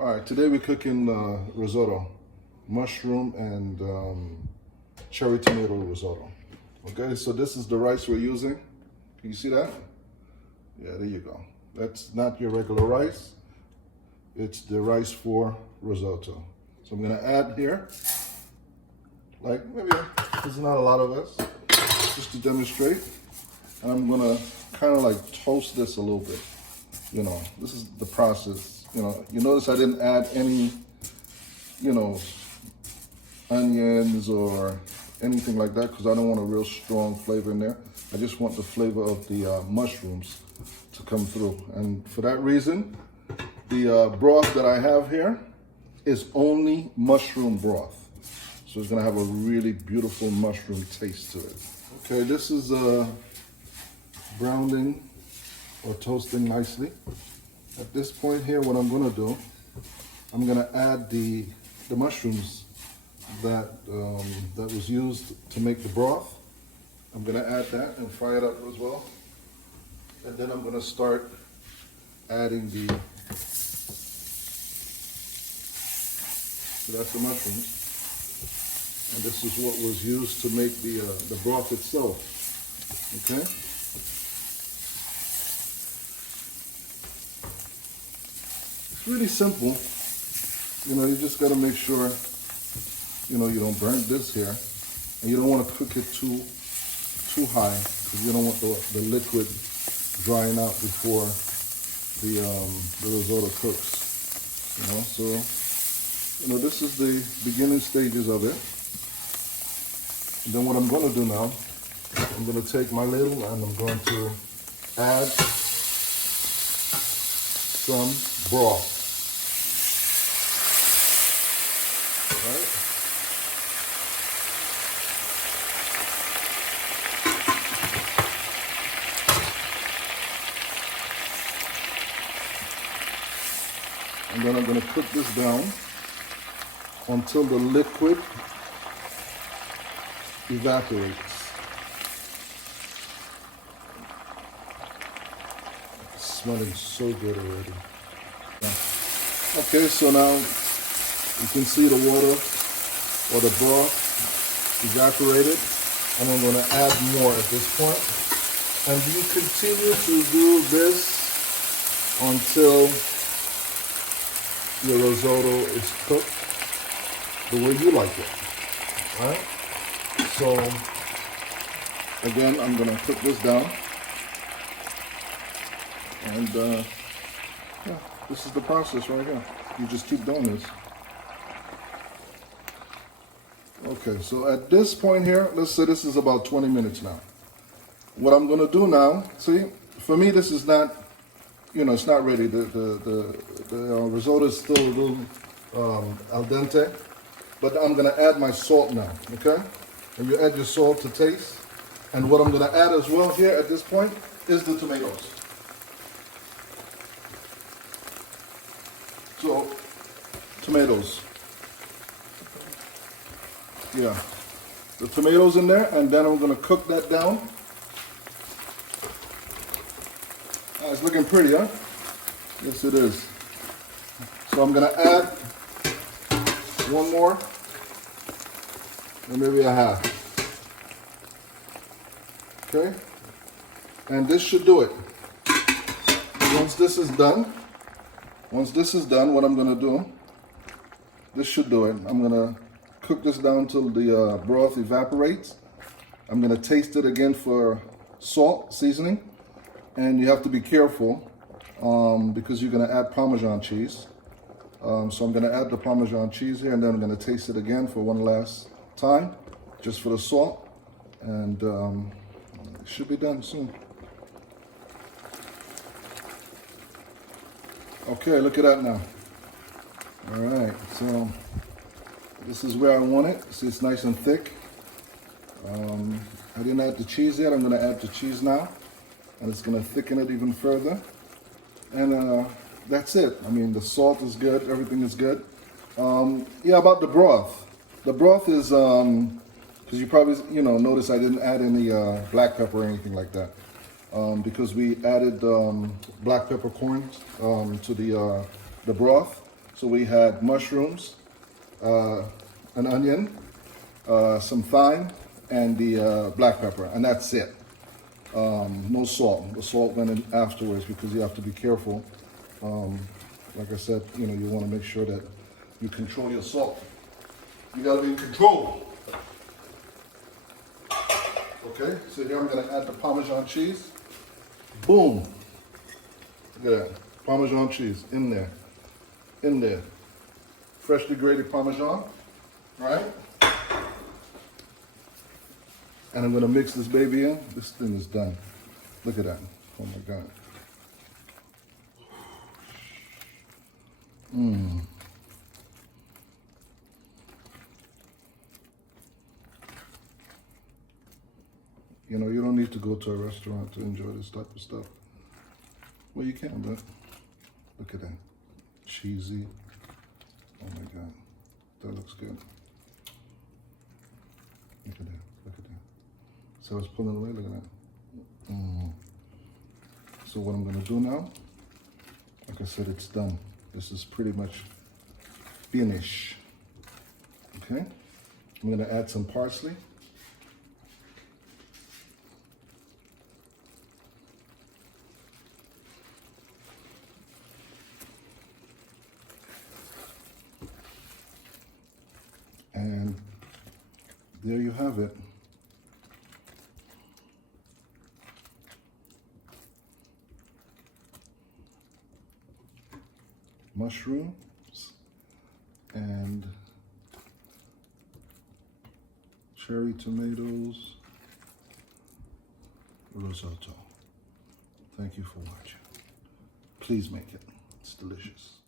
All right, today we're cooking risotto, mushroom and cherry tomato risotto. Okay, so this is the rice we're using. Can you see that? Yeah, there you go. That's not your regular rice. It's the rice for risotto. So I'm gonna add here, like maybe there's not a lot of this, just to demonstrate. And I'm gonna kind of like toast this a little bit. You know, this is the process. You know, you notice I didn't add any, onions or anything like that because I don't want a real strong flavor in there. I just want the flavor of the mushrooms to come through. And for that reason, the broth that I have here is only mushroom broth. So it's gonna have a really beautiful mushroom taste to it. Okay, this is browning or toasting nicely. At this point here, what I'm gonna do, I'm gonna add the mushrooms that was used to make the broth. I'm gonna add that and fry it up as well. And then I'm gonna start adding so that's the mushrooms. And this is what was used to make the broth itself, okay? It's really simple. You know, you just gotta make sure, you don't burn this here. And you don't wanna cook it too high because you don't want the liquid drying out before the risotto cooks. So this is the beginning stages of it. And then what I'm gonna do now, I'm gonna take my ladle and I'm going to add some broth. Right? And then I'm going to cook this down until the liquid evaporates. It's smelling so good already. Okay, so now you can see the water or the broth evaporated, and I'm going to add more at this point. And you continue to do this until your risotto is cooked the way you like it. All right? So again, I'm going to cook this down, and yeah, this is the process right here. You just keep doing this. Okay, so at this point here, let's say this is about 20 minutes now. What I'm gonna do now, see, for me this is not, it's not ready. The risotto is still a little al dente, but I'm gonna add my salt now, okay? And you add your salt to taste. And what I'm gonna add as well here at this point is the tomatoes. So, tomatoes. Yeah, the tomatoes in there, and then I'm gonna cook that down. It's looking pretty, huh? Yes, it is. So I'm gonna add one more, and maybe a half. Okay, and this should do it. Once this is done, what I'm gonna do, this should do it. I'm gonna cook this down till the broth evaporates. I'm gonna taste it again for salt, seasoning, and you have to be careful because you're gonna add Parmesan cheese. So I'm gonna add the Parmesan cheese here, and then I'm gonna taste it again for one last time, just for the salt, and it should be done soon. Okay, look at that now. All right, so this is where I want it. See, it's nice and thick. I didn't add the cheese yet. I'm gonna add the cheese now, and it's gonna thicken it even further. And that's it. I mean, the salt is good, everything is good. Yeah, about the broth. The broth is, because you probably, notice I didn't add any black pepper or anything like that. Because we added black peppercorns to the broth. So we had mushrooms, an onion, some thyme, and the black pepper, and that's it. No salt. The salt went in afterwards because you have to be careful. Like I said, you know, you want to make sure that you control your salt. You got to be in control. Okay, so here I'm going to add the Parmesan cheese. Boom. Look at that. Parmesan cheese in there. In there. Freshly grated Parmesan. Right? And I'm going to mix this baby in. This thing is done. Look at that. Oh my God. Mmm. You know, you don't need to go to a restaurant to enjoy this type of stuff. Well, you can, but look at that. Cheesy. Oh my God. That looks good. Look at that. Look at that. So it's pulling away. Look at that. So what I'm going to do now, like I said, it's done. This is pretty much finished. Okay? I'm going to add some parsley. And there you have it. Mushrooms and cherry tomatoes risotto. Thank you for watching. Please make it. It's delicious.